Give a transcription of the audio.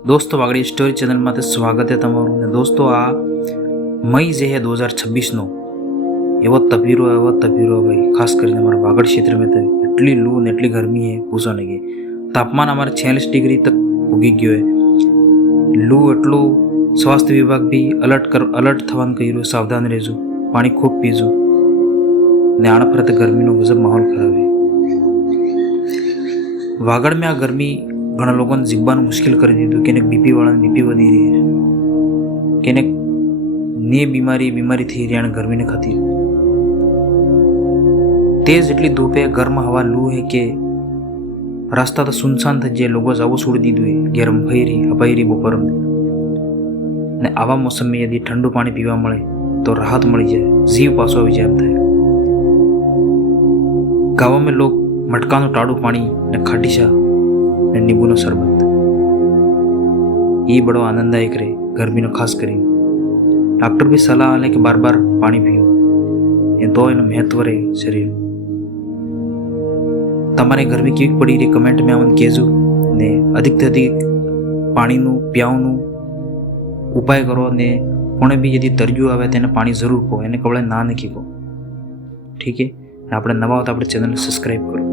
दोस्तों Wagdi story channel में स्वागत है तमारू ने। दोस्तों आ मई जे है 2026 नो एवो तपीरो भाई, खास कर हमारे वागड़ क्षेत्र में तो एटली लू ने एटली गर्मी है पूछो नहीं कि तापमान हमारे 46 डिग्री तक उगी गयो है। लू एटलो स्वास्थ्य विभाग भी अलर्ट थवान कही सावधान रहेजो, पानी खूब पीजो ने आने पर गर्मी नो गजब माहौल खराब है। वागड़ में आ गर्मी घણા લોકોને જીવવાનું મુશ્કેલ કરી દીધું। કેને બીપી વાળાને બીપી વધી રહી છે, કેને ને બીમારી થઈ રહી અને ગરમીને ખાतिर। तेज એટલી धूप है, गर्म हवा लू है कि रास्ता तो सुनसान થઈ જાય। લોકો જાવું છોડી દીધું है, ગરમ હપાઈ રહી બપોર ને આવા મોસમમાં यदि ठंडू पानी पीवा મળે तो राहत મળી જાય, जीव पासो આવી જાય એમ થાય। गाँव में लोग मटकाનું टाड़ू पानी ने खाटीशा ने नींबूनो शरबत ये बड़ो आनंददायक रहे गर्मी खास कर। डॉक्टर भी सलाह आले कि बार बार पानी पीओ, ये तो एनु महत्व रहे शरीर। तमारे गर्मी केवी पड़ी रही कमेंट में आवन कहेजो ने अधिक से अधिक पानी पीवानो उपाय करो ने कोने भी यदि तरियो आवे तेने पानी जरूर पो, एने कवळे ना नहीं कीको, ठीक है। आपणे नवा हो तो आपणे चैनल सब्सक्राइब करो।